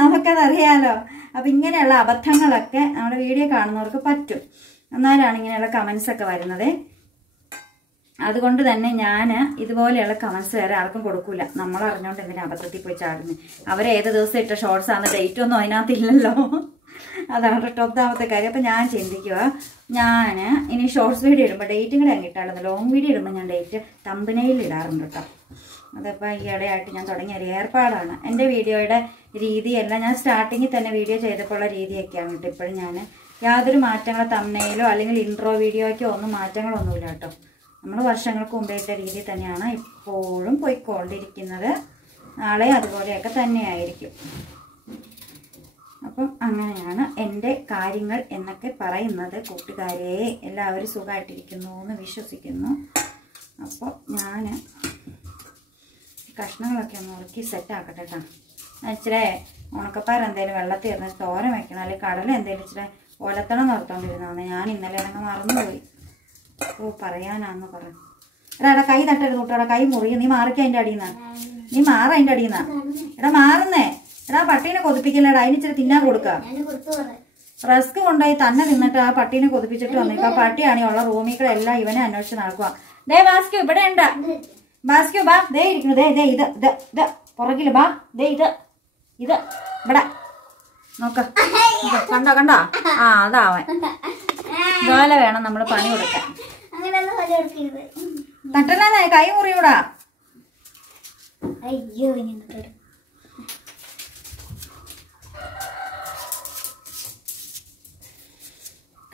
നമുക്കതറിയാലോ. അപ്പം ഇങ്ങനെയുള്ള അബദ്ധങ്ങളൊക്കെ നമ്മുടെ വീഡിയോ കാണുന്നവർക്ക് പറ്റും. എന്നാലാണ് ഇങ്ങനെയുള്ള കമൻസ് ഒക്കെ വരുന്നത്. അതുകൊണ്ട് തന്നെ ഞാൻ ഇതുപോലെയുള്ള കമൻസ് വേറെ ആർക്കും കൊടുക്കൂല. നമ്മൾ അറിഞ്ഞുകൊണ്ട് എന്തിനാ അബദ്ധത്തിൽ പോയി ചാടുന്നത്. അവരേത് ദിവസം ഇട്ട ഷോർട്സ് ആണ്, ഡേറ്റ് ഒന്നും അതിനകത്തില്ലല്ലോ. അതാണ് കേട്ടോ ഒന്നാമത്തെ കാര്യം. അപ്പം ഞാൻ ചിന്തിക്കുക, ഞാൻ ഇനി ഷോർട്സ് വീഡിയോ ഇടുമ്പോൾ ഡേറ്റും കൂടെ അങ്ങ് ഇട്ടായിരുന്നു. ലോങ് വീഡിയോ ഇടുമ്പോൾ ഞാൻ ഡേറ്റ് തമ്പനയിൽ ഇടാറുണ്ട് കേട്ടോ. അതപ്പോൾ ഈയിടെയായിട്ട് ഞാൻ തുടങ്ങിയ ഒരു ഏർപ്പാടാണ്. എൻ്റെ വീഡിയോയുടെ രീതിയല്ല, ഞാൻ സ്റ്റാർട്ടിങ്ങിൽ തന്നെ വീഡിയോ ചെയ്തപ്പോൾ ഉള്ള രീതിയൊക്കെയാണ് കേട്ടോ. ഇപ്പോഴും ഞാൻ യാതൊരു മാറ്റങ്ങളോ തമ്പനയിലോ അല്ലെങ്കിൽ ഇൻട്രോ വീഡിയോയ്ക്കോ ഒന്നും മാറ്റങ്ങളൊന്നുമില്ല കേട്ടോ. നമ്മൾ വർഷങ്ങൾക്ക് മുമ്പേറ്റ രീതി തന്നെയാണ് ഇപ്പോഴും പോയിക്കൊണ്ടിരിക്കുന്നത്. നാളെ അതുപോലെയൊക്കെ തന്നെയായിരിക്കും. അപ്പം അങ്ങനെയാണ് എൻ്റെ കാര്യങ്ങൾ എന്നൊക്കെ പറയുന്നത്. കൂട്ടുകാരെ എല്ലാവരും സുഖമായിട്ടിരിക്കുന്നു എന്ന് വിശ്വസിക്കുന്നു. അപ്പോൾ ഞാൻ കഷ്ണങ്ങളൊക്കെ ഒന്ന് ഉറക്കി സെറ്റാക്കട്ടെ കേട്ടോ. ഇച്ചിരി ഉണക്കപ്പാർ എന്തെങ്കിലും വെള്ളത്തിൽ ഇരുന്ന് തോരൻ വെക്കണം, അല്ലെങ്കിൽ കടല എന്തെങ്കിലും ഇച്ചിരി ഒലത്തണം നിർത്തോണ്ടിരുന്നതാണ്. ഞാൻ ഇന്നലെ അങ്ങ് മറന്നുപോയി. പറയാനാന്ന് പറഞ്ഞു. എടാ കൈ തട്ടരുത് കൂട്ടോടാ, കൈ മുറിയും. നീ മാറിക്ക അതിൻ്റെ അടിയുന്ന, നീ മാറ അതിൻ്റെ അടിയുന്ന. എടാ മാറുന്നേ, എടാ പട്ടീനെ കൊതിപ്പിക്കില്ലടാ, അതിനിച്ചിരി തിന്നാൻ കൊടുക്ക. റസ്ക് കൊണ്ടുപോയി തന്നെ തിന്നിട്ട് ആ പട്ടീനെ കൊതിപ്പിച്ചിട്ട് വന്നേക്കും. ആ പട്ടിയാണെങ്കിൽ ഉള്ള റൂമിക്കളെ എല്ലാം ഇവനെ അന്വേഷിച്ച് നടക്കുക. ദേ ബാസ്ക്യൂ ഇവിടെ ഉണ്ട്, ബാസ്ക്യൂ ബാ, ദേ ഇരിക്കുന്നു, ദേ ഇത് ഇത് ഇത് പുറകില് ബാ, ദേ ഇത് ഇത് ഇവിടെ നോക്ക, കണ്ടോ കണ്ടോ? ആ അതാവൻ ഇതുപോലെ വേണം നമ്മൾ പണി കൊടുക്കാൻ. തട്ടല്ലേ, കൈ മുറിയൂടാ. അയ്യോ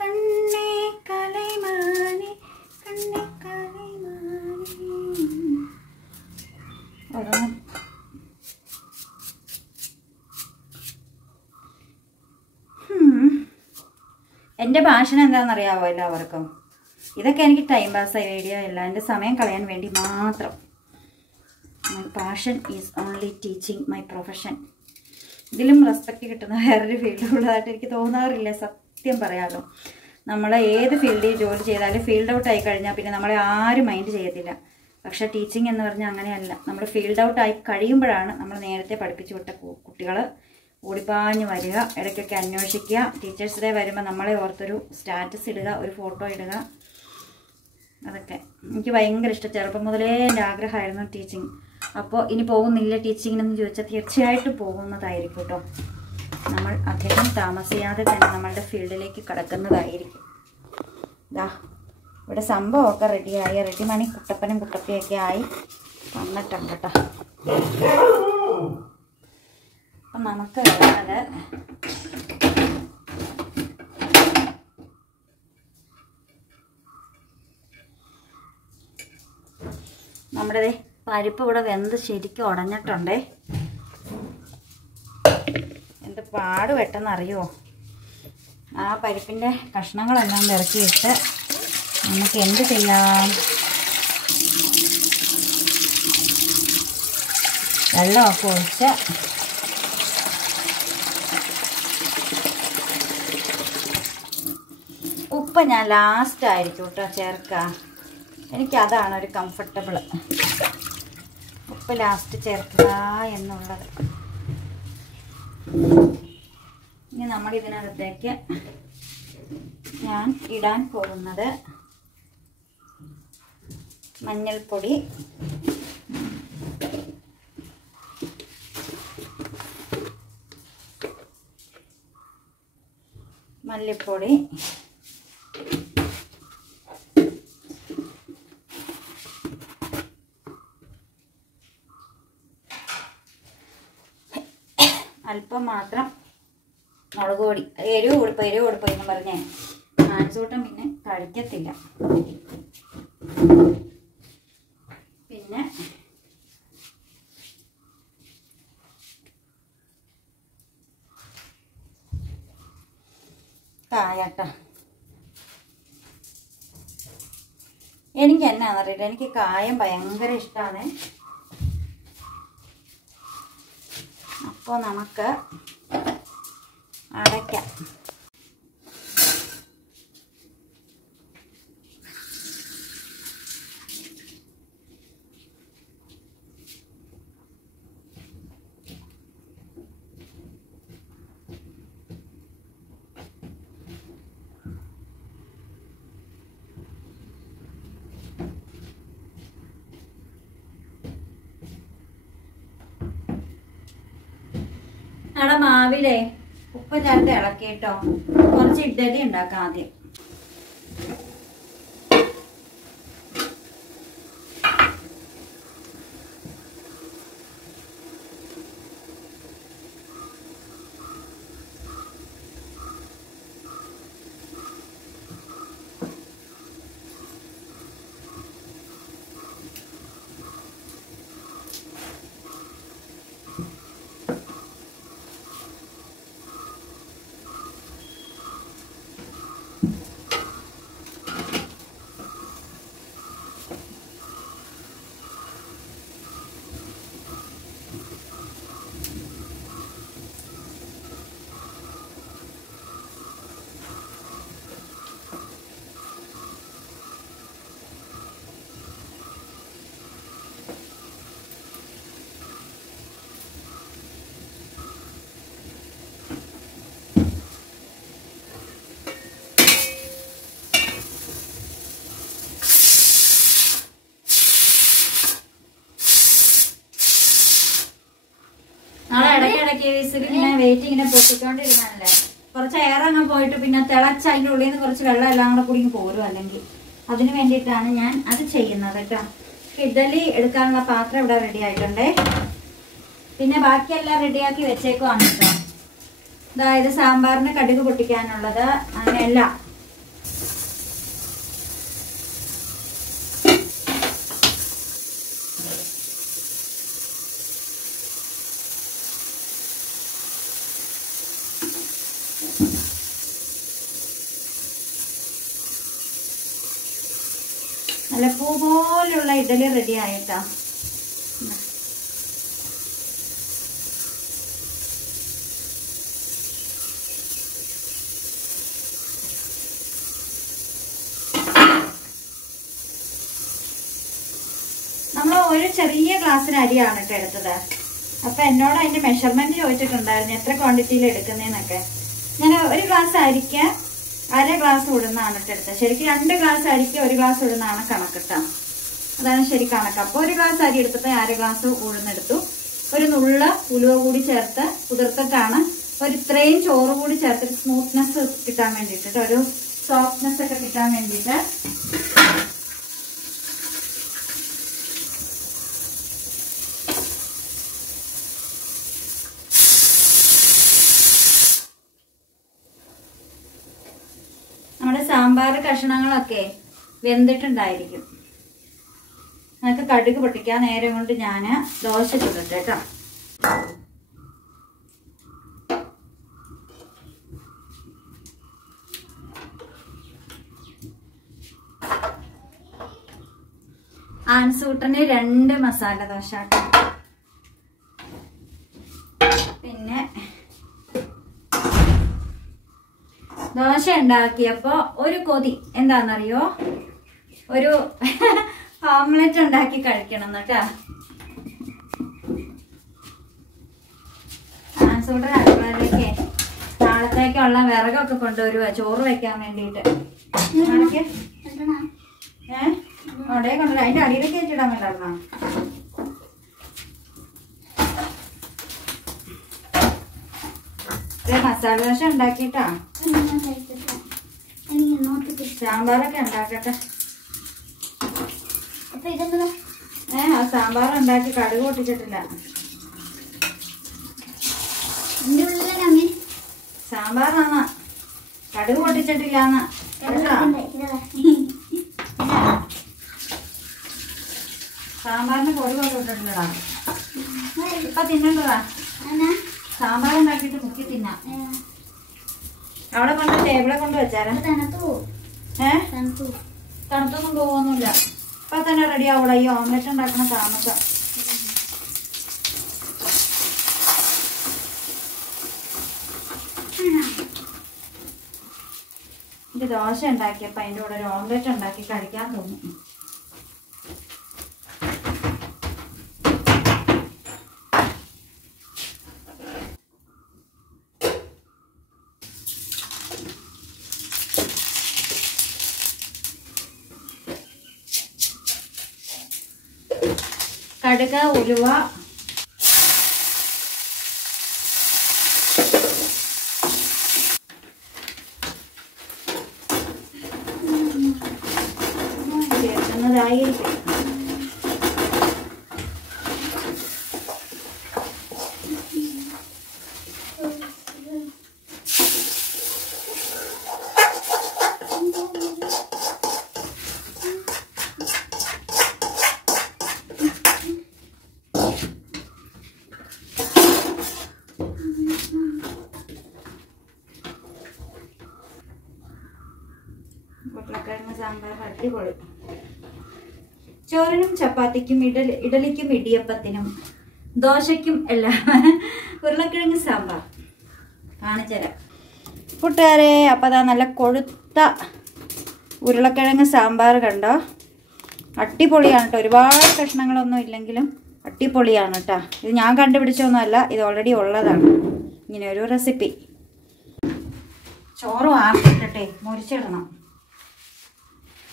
കണ്ണേ കലൈമാനി കണ്ണേ കലൈമാനി. എൻ്റെ ഭാഷണം എന്താണെന്നറിയാവോ എല്ലാവർക്കും? ഇതൊക്കെ എനിക്ക് ടൈം പാസ്സായി വീഡിയോ അല്ല, എൻ്റെ സമയം കളയാൻ വേണ്ടി മാത്രം. My passion is only teaching my profession. ഇതിലും റെസ്പെക്റ്റ് കിട്ടുന്ന വേറൊരു ഫീൽഡുള്ളതായിട്ട് എനിക്ക് തോന്നാറില്ല, സത്യം പറയാമല്ലോ. നമ്മൾ ഏത് ഫീൽഡിൽ ജോലി ചെയ്താലും ഫീൽഡ് ഔട്ട് ആയി കഴിഞ്ഞാൽ പിന്നെ നമ്മളെ ആരും മൈൻഡ് ചെയ്യത്തില്ല. പക്ഷേ ടീച്ചിങ് എന്ന് പറഞ്ഞാൽ അങ്ങനെയല്ല. നമ്മൾ ഫീൽഡ് ഔട്ട് ആയി കഴിയുമ്പോഴാണ് നമ്മൾ നേരത്തെ പഠിപ്പിച്ചു വിട്ട കുട്ടികൾ ഓടിപ്പാഞ്ഞ് വരിക, ഇടയ്ക്കൊക്കെ അന്വേഷിക്കുക. ടീച്ചേഴ്സ് ഡേ വരുമ്പോൾ നമ്മളെ ഓർത്തൊരു സ്റ്റാറ്റസ് ഇടുക, ഒരു ഫോട്ടോ ഇടുക. അതൊക്കെ എനിക്ക് ഭയങ്കര ഇഷ്ടം. ചെറുപ്പം മുതലേ എൻ്റെ ആഗ്രഹമായിരുന്നു ടീച്ചിങ്. അപ്പോൾ ഇനി പോകുന്നില്ല ടീച്ചിങ്ങിനെന്ന് ചോദിച്ചാൽ തീർച്ചയായിട്ടും പോകുന്നതായിരിക്കും കേട്ടോ. നമ്മൾ അധികം താമസിയാതെ തന്നെ നമ്മളുടെ ഫീൽഡിലേക്ക് കടക്കുന്നതായിരിക്കും. ഇതാ ഇവിടെ സംഭവമൊക്കെ റെഡിയായി. റെഡിമണി കുട്ടപ്പനും കുട്ടപ്പയൊക്കെ ആയി വന്നിട്ടുണ്ട് കേട്ടോ. അപ്പം നമുക്ക് വേണ്ടത് നമ്മുടെ പരിപ്പ് ഇവിടെ വെന്ത് ശരിക്കും ഉടഞ്ഞിട്ടുണ്ടേ. എന്ത് പാട് പെട്ടെന്നറിയുമോ? ആ പരിപ്പിൻ്റെ കഷ്ണങ്ങളെല്ലാം ഇറക്കിയിട്ട് നമുക്ക് എന്ത് ചെയ്യാം? വെള്ളമൊക്കെ ഒഴിച്ച് ഉപ്പ് ഞാൻ ലാസ്റ്റായിരിക്കും കേട്ടോ ചേർക്കുക. എനിക്കതാണ് ഒരു കംഫർട്ടബിൾ, ഉപ്പ് ലാസ്റ്റ് ചേർക്കുക എന്നുള്ളത്. ഇനി നമ്മൾ ഇതിനകത്തേക്ക് ഞാൻ ഇടാൻ പോകുന്നത് മഞ്ഞൾപ്പൊടി, മല്ലിപ്പൊടി, അല്പം മാത്രം മുളക് പൊടി. എരിവ് കൊടുപ്പോയി എന്ന് പറഞ്ഞേ മാനസൂട്ടം പിന്നെ കഴിക്കത്തില്ല. പിന്നെ കായട്ട. എനിക്ക് എന്നാന്നറിയില്ല, എനിക്ക് കായം ഭയങ്കര ഇഷ്ടമാണ്. അപ്പോൾ നമുക്ക് അടയ്ക്കാം. നമ്മുടെ മാവിലെ ഉപ്പ് ചേർത്ത് ഇളക്കിട്ടോ കുറച്ച് ഇഡ്ഡലി ഉണ്ടാക്കാം ആദ്യം. ഇങ്ങനെ വെയിറ്റ് ഇങ്ങനെ പൊട്ടിക്കൊണ്ടിരുന്നല്ലേ കുറച്ച് എയറങ്ങ് പോയിട്ട് പിന്നെ തിളച്ച് അതിൻ്റെ ഉള്ളിൽ നിന്ന് കുറച്ച് വെള്ളം എല്ലാം കൂടെ കുടുങ്ങി പോരും. അല്ലെങ്കിൽ അതിന് വേണ്ടിയിട്ടാണ് ഞാൻ അത് ചെയ്യുന്നത് കേട്ടോ. ഇഡ്ഡലി എടുക്കാനുള്ള പാത്രം ഇവിടെ റെഡി ആയിട്ടുണ്ടേ. പിന്നെ ബാക്കിയെല്ലാം റെഡിയാക്കി വെച്ചേക്കുവാണ് കേട്ടോ. അതായത് സാമ്പാറിന് കടുക് പൊട്ടിക്കാനുള്ളത് അങ്ങനെയല്ല. നല്ല പൂ പോലുള്ള ഇഡ്ഡലി റെഡി ആയിട്ടാ. ഒരു ചെറിയ ഗ്ലാസ്സിന് അരിയാണ് കേട്ടോ എടുത്തത്. അപ്പൊ എന്നോട് അതിന്റെ മെഷർമെന്റ് ചോദിച്ചിട്ടുണ്ടായിരുന്നു എത്ര ക്വാണ്ടിറ്റിയിൽ എടുക്കുന്നതെന്നൊക്കെ. ഞാൻ ഒരു ഗ്ലാസ് അരിക്ക് 1/2 ഗ്ലാസ് ഉഴുന്നാണ് എടുത്തത്. ശരിക്കും 2 ഗ്ലാസ് അരിക്ക് 1 ഗ്ലാസ് ഉഴുന്നാണ് കണക്കിട്ടാ. അതാണ് ശരി കണക്ക്. അപ്പൊ 1 ഗ്ലാസ് അരി എടുത്തപ്പോൾ 1/2 ഗ്ലാസ് ഉഴുന്നെടുത്തു. ഒരു നുള്ള ഉലുവ കൂടി ചേർത്ത് കുതിർത്തിട്ടാണ് ഒരു ഇത്രയും ചോറ് കൂടി ചേർത്തിട്ട് സ്മൂത്ത്നെസ് കിട്ടാൻ വേണ്ടിയിട്ട്, ഒരു സോഫ്റ്റ്നെസ് ഒക്കെ കിട്ടാൻ വേണ്ടിയിട്ട് നമ്മുടെ സാമ്പാർ കഷണങ്ങളൊക്കെ വെന്തിട്ടുണ്ടായിരിക്കും. നമുക്ക് കടുക് പൊട്ടിക്കാൻ നേരം കൊണ്ട് ഞാൻ ദോശ ചുടട്ടെ കേട്ടോ. ആൻസൂട്ടന് 2 മസാല ദോശ. പിന്നെ ദോശ ഉണ്ടാക്കിയപ്പോ ഒരു കൊതി എന്താണെന്നറിയോ, ഒരു ഓംലെറ്റ് ഉണ്ടാക്കി കഴിക്കണം കേട്ടാ. ആൻസൂട്ടൻ അടുക്കളയിലേക്ക് നാളത്തേക്കുള്ള വിറകൊക്കെ കൊണ്ടുവരുക ചോറ് വെക്കാൻ വേണ്ടിട്ട്. അവിടെ കൊണ്ടുവരാം. അതിന്റെ അടിയിലേക്ക് വെച്ചിടാൻ വേണ്ടായിരുന്നോ? മസാല ദോശ ഉണ്ടാക്കിട്ടാ സാമ്പാറൊക്കെ ഉണ്ടാക്കട്ടെ. ആ സാമ്പാർ ഉണ്ടാക്കി കടുക് പൊട്ടിച്ചിട്ടില്ല. സാമ്പാറാണ് കടുക് പൊട്ടിച്ചിട്ടില്ലാന്ന് സാമ്പാറിന് പൊടി കൊണ്ടിട്ടില്ലടാ. ഇപ്പൊ തിന്നണ്ടതാ. സാമ്പാർ ഉണ്ടാക്കിട്ട് മുക്കി തിന്നാം. അവിടെ കൊണ്ട് ടേബിളെ കൊണ്ട് വെച്ചാലും തണുത്തൊന്നും പോകുന്നില്ല. ഇപ്പൊ തന്നെ റെഡി ആവൂടാ ഈ ഓംലെറ്റ് ഉണ്ടാക്കണ താമസം. ഇത് ദോശ ഉണ്ടാക്കിയപ്പോ അതിന്റെ കൂടെ ഒരു ഓംലെറ്റ് ഉണ്ടാക്കി കഴിക്കാൻ തോന്നും. കടുക്, ഉലുവ, ചേർക്കുന്നതായിരിക്കും. ഉരുളക്കിഴങ്ങ് സാമ്പാർ അടിപൊളി. ചോറിനും ചപ്പാത്തിക്കും ഇഡലിക്കും ഇടിയപ്പത്തിനും ദോശയ്ക്കും എല്ലാം ഉരുളക്കിഴങ്ങ് സാമ്പാർ കാണിച്ചുതരാം കൂട്ടുകാരെ. അപ്പം അതാ നല്ല കൊഴുത്ത ഉരുളക്കിഴങ്ങ് സാമ്പാർ കണ്ടോ, അടിപൊളിയാണ് കേട്ടോ. ഒരുപാട് കഷ്ണങ്ങളൊന്നും ഇല്ലെങ്കിലും അടിപൊളിയാണ് കേട്ടോ. ഇത് ഞാൻ കണ്ടുപിടിച്ചൊന്നുമല്ല, ഇത് ഓൾറെഡി ഉള്ളതാണ് ഇങ്ങനെ ഒരു റെസിപ്പി. ചോറ് വാർത്തിട്ടിട്ടേ മുരിച്ചിടണം.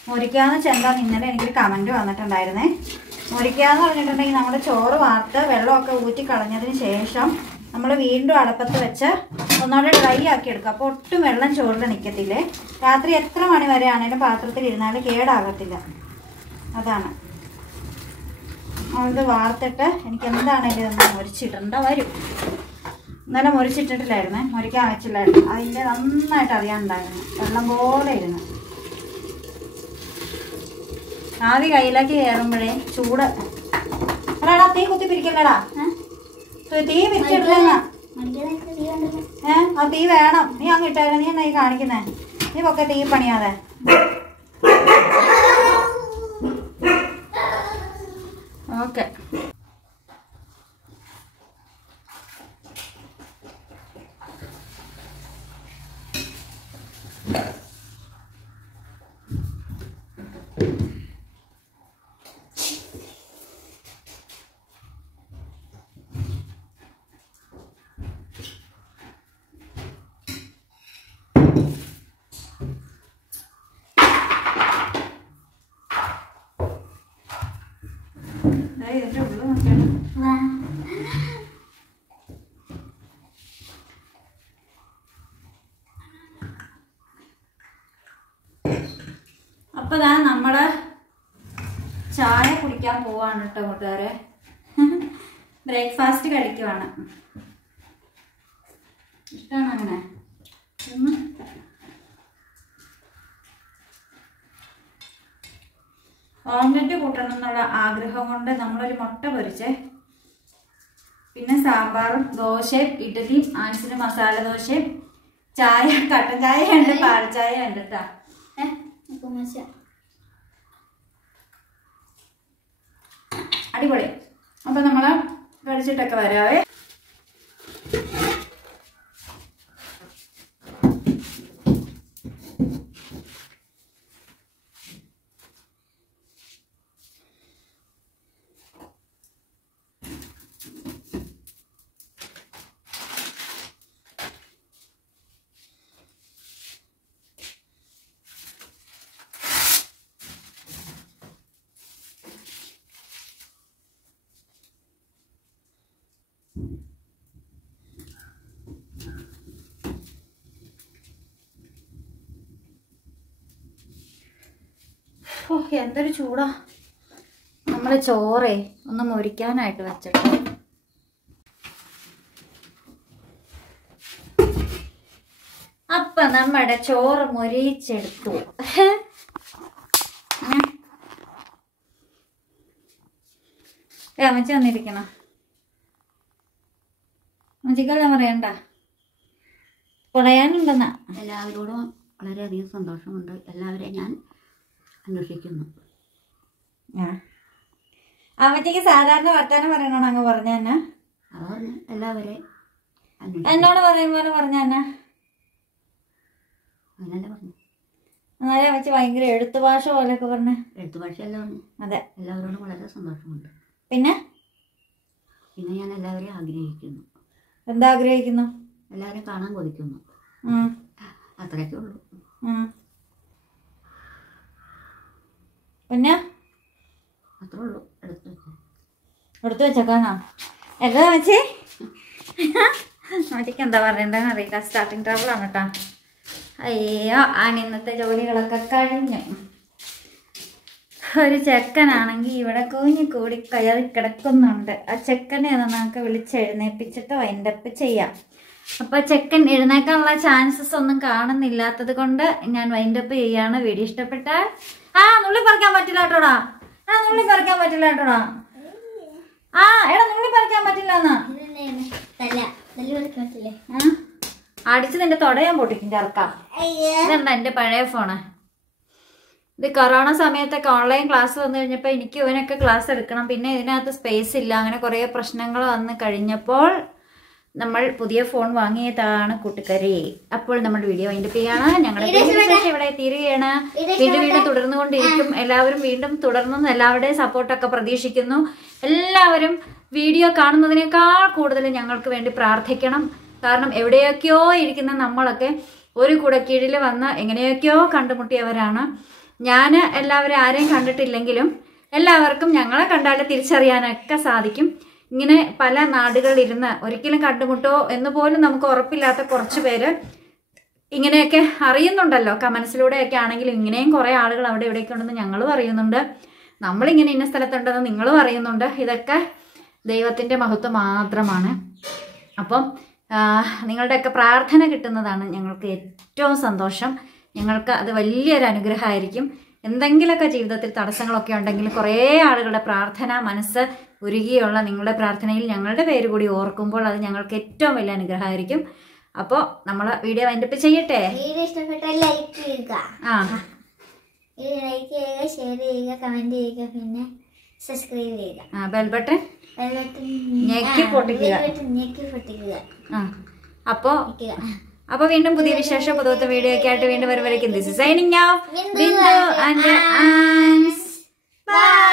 മുരിക്കാന്ന് ചെന്താന്ന് ഇന്നലെ എനിക്കൊരു കമൻറ്റ് വന്നിട്ടുണ്ടായിരുന്നേ. മുരിക്കാന്ന് പറഞ്ഞിട്ടുണ്ടെങ്കിൽ നമ്മുടെ ചോറ് വാർത്ത് വെള്ളമൊക്കെ ഊറ്റി കളഞ്ഞതിന് ശേഷം നമ്മൾ വീണ്ടും അടപ്പത്ത് വെച്ച് ഒന്നുകൂടെ ഡ്രൈ ആക്കി എടുക്കുക. അപ്പോൾ ഒട്ടും വെള്ളം ചോറിൽ നിൽക്കത്തില്ലേ. രാത്രി എത്ര മണി വരെ ആണെങ്കിലും പാത്രത്തിൽ ഇരുന്നാലും കേടാകത്തില്ല. അതാണ് അത് വാർത്തിട്ട് എനിക്ക് എന്താണെങ്കിലും ഇതൊന്ന് മുരിച്ചിടേണ്ട വരും. ഇന്നലെ മുരിച്ചിട്ടിട്ടില്ലായിരുന്നേ, മുരിക്കാൻ വെച്ചില്ലായിരുന്നു. അതിൻ്റെ നന്നായിട്ട് അറിയാനുണ്ടായിരുന്നു, വെള്ളം പോലെ ഇരുന്ന്. ആവി കയ്യിലേക്ക് കയറുമ്പോഴേ ചൂട്. അല്ലടാ തീ കുത്തി പിരിക്കല്ലടാ, തീ പിരിച്ചിട്ടില്ല. ആ തീ വേണം. നീ അങ്ങ് ഇട്ടായിരുന്നു. നീ എന്നാ ഈ കാണിക്കുന്നേ? നീ പൊക്കെ തീ പണിയാതെ. ഓക്കെ ഇതിന്റെ ഉള്ളു നോക്കണം. അപ്പൊ ദാ നമ്മള് ചായ കുടിക്കാൻ പോവാണ് കേട്ടോ കൂട്ടുകാരെ. ബ്രേക്ക്ഫാസ്റ്റ് കഴിക്കുവാണ്. ഇഷ്ടമാണ് അങ്ങനെ. ഓംലെറ്റ് കൂട്ടണം എന്നുള്ള ആഗ്രഹം കൊണ്ട് നമ്മളൊരു മുട്ട പൊരിച്ചേ, പിന്നെ സാമ്പാറും ദോശയും ഇഡലിയും ആൻസിന് മസാല ദോശയും ചായ, കട്ടൻ ചായ ഉണ്ട്, പാൽ ചായ ഉണ്ട് കേട്ടാ. അടിപൊളി. അപ്പൊ നമ്മള് കഴിച്ചിട്ടൊക്കെ വരാവേ. ഓ എന്തൊരു ചൂടാ. നമ്മള് ചോറേ ഒന്ന് മൊരിക്കാനായിട്ട് വെച്ചിട്ട് അപ്പൊ നമ്മുടെ ചോറ് മൊരിച്ചെടുത്തു. അമ്മച്ചി വന്നിരിക്കണം. അമ്മച്ചിക്കെല്ലാം പറയണ്ട, പറയാനുണ്ടെന്നാ. എല്ലാവരോടും വളരെയധികം സന്തോഷമുണ്ട്. എല്ലാവരെയും ഞാൻ അന്വേഷിക്കുന്നു. അമ്മച്ചിക്ക് സാധാരണ വർത്താനം പറയണോ അങ്ങ് പറഞ്ഞ തന്നെ? അതുകൊണ്ട് എല്ലാവരെയും എന്നോട് പറയും പോലെ പറഞ്ഞ തന്നെ. അങ്ങനല്ലേ പറഞ്ഞു. എന്നാലും അമ്മച്ചി ഭയങ്കര എഴുത്തു ഭാഷ പോലെയൊക്കെ പറഞ്ഞ. എഴുത്തു ഭാഷയല്ല പറഞ്ഞു. അതെ. എല്ലാവരോടും വളരെ സന്തോഷമുണ്ട്. പിന്നെ ഞാൻ എല്ലാവരെയും ആഗ്രഹിക്കുന്നു. എന്താ ആഗ്രഹിക്കുന്നു? എല്ലാവരെയും കാണാൻ കൊതിക്കുന്നു. അത്രയൊക്കെ ഉള്ളൂ. പിന്നെ അത്രേ ഉള്ളൂ. എടുത്തു വെച്ചേക്കാനോ? എന്താ വെച്ചേ? അമ്മച്ചിക്ക് എന്താ പറയണ്ടെന്ന് അറിയില്ല. സ്റ്റാർട്ടിങ് ട്രബിൾ ആണ് കേട്ടോ. അയ്യോ ഇന്നത്തെ ജോലികളൊക്കെ കഴിഞ്ഞു. ഒരു ചെക്കനാണെങ്കിൽ ഇവിടെ കുഞ്ഞു കൂടി കയറി കിടക്കുന്നുണ്ട്. ആ ചെക്കനെ നമുക്ക് വിളിച്ചെഴുന്നേപ്പിച്ചിട്ട് വൈൻഡപ്പ് ചെയ്യാം. അപ്പൊ ചെക്കൻ എഴുന്നേക്കാനുള്ള ചാൻസസ് ഒന്നും കാണുന്നില്ലാത്തത് കൊണ്ട് ഞാൻ വൈൻഡപ്പ് ചെയ്യാണ്. വീഡിയോ ഇഷ്ടപ്പെട്ടാൽ നുള്ളി പറിക്കാൻ പറ്റില്ല കേട്ടോടാ. നുള്ളി പറിക്കാൻ പറ്റില്ല കേട്ടോടാ. എടാ നുള്ളി പറിക്കാൻ പറ്റില്ല എന്നാ അടിച്ച് നിന്റെ തൊടയാൻ പൊട്ടിക്കും ചേർക്കാം. ഇതെന്താ എന്റെ പഴയ ഫോണ്. ഇത് കൊറോണ സമയത്തൊക്കെ ഓൺലൈൻ ക്ലാസ് വന്നു കഴിഞ്ഞപ്പോൾ എനിക്ക് ഇവനൊക്കെ ക്ലാസ് എടുക്കണം. പിന്നെ ഇതിനകത്ത് സ്പേസ് ഇല്ല. അങ്ങനെ കുറേ പ്രശ്നങ്ങൾ വന്ന് കഴിഞ്ഞപ്പോൾ നമ്മൾ പുതിയ ഫോൺ വാങ്ങിയതാണ് കൂട്ടുകാരെ. അപ്പോൾ നമ്മൾ വീഡിയോ വൈൻഡപ്പ് ചെയ്യാണ്. ഞങ്ങളുടെ വിശേഷം ഇവിടെ തീരുകയാണ്. വീണ്ടും തുടർന്നുകൊണ്ടിരിക്കും. എല്ലാവരും വീണ്ടും തുടർന്നും എല്ലാവരുടെയും സപ്പോർട്ടൊക്കെ പ്രതീക്ഷിക്കുന്നു. എല്ലാവരും വീഡിയോ കാണുന്നതിനേക്കാൾ കൂടുതൽ ഞങ്ങൾക്ക് വേണ്ടി പ്രാർത്ഥിക്കണം. കാരണം എവിടെയൊക്കെയോ ഇരിക്കുന്ന നമ്മളൊക്കെ ഒരു കുടക്കീഴിൽ വന്ന് എങ്ങനെയൊക്കെയോ കണ്ടുമുട്ടിയവരാണ്. ഞാൻ എല്ലാവരും ആരെയും കണ്ടിട്ടില്ലെങ്കിലും എല്ലാവർക്കും ഞങ്ങളെ കണ്ടാൽ തിരിച്ചറിയാനൊക്കെ സാധിക്കും. ഇങ്ങനെ പല നാടുകളിലിരുന്ന് ഒരിക്കലും കണ്ടുമുട്ടോ എന്ന് പോലും നമുക്ക് ഉറപ്പില്ലാത്ത കുറച്ച് പേര് ഇങ്ങനെയൊക്കെ അറിയുന്നുണ്ടല്ലോ. കമൻസിലൂടെയൊക്കെ ആണെങ്കിലും ഇങ്ങനെയും കുറേ ആളുകൾ അവിടെ ഇവിടെയൊക്കെ ഉണ്ടെന്ന് ഞങ്ങളും അറിയുന്നുണ്ട്. നമ്മളിങ്ങനെ ഇന്ന സ്ഥലത്തുണ്ടെന്ന് നിങ്ങളും അറിയുന്നുണ്ട്. ഇതൊക്കെ ദൈവത്തിൻ്റെ മഹത്വം മാത്രമാണ്. അപ്പം നിങ്ങളുടെയൊക്കെ പ്രാർത്ഥന കിട്ടുന്നതാണ് ഞങ്ങൾക്ക് ഏറ്റവും സന്തോഷം. ഞങ്ങൾക്ക് അത് വലിയൊരു അനുഗ്രഹമായിരിക്കും. എന്തെങ്കിലുമൊക്കെ ജീവിതത്തിൽ തടസ്സങ്ങളൊക്കെ ഉണ്ടെങ്കിൽ കുറേ ആളുകളുടെ പ്രാർത്ഥന മനസ്സ് ഉരുകിയുള്ള നിങ്ങളുടെ പ്രാർത്ഥനയിൽ ഞങ്ങളുടെ പേര് കൂടി ഓർക്കുമ്പോൾ അത് ഞങ്ങൾക്ക് ഏറ്റവും വലിയ അനുഗ്രഹമായിരിക്കും. അപ്പോൾ നമ്മൾ വീഡിയോ വൈൻഡപ്പ് ചെയ്യട്ടെ. വീഡിയോ ഇഷ്ടപ്പെട്ടാൽ ലൈക്ക് ചെയ്യുക, ലൈക്ക് ചെയ്യുക, ഷെയർ ചെയ്യുക, കമന്റ് ചെയ്യുക, പിന്നെ സബ്സ്ക്രൈബ് ചെയ്യുക. ബെൽ ബട്ടൺ ഞെക്കി പൊട്ടിക്കുക. അപ്പൊ വീണ്ടും പുതിയ വിശേഷം പുതുത്ത വീഡിയോ ഒക്കെ ആയിട്ട് വീണ്ടും വരുവരേക്കും. This is signing out. Bindu and ആൻസ്. ബൈ.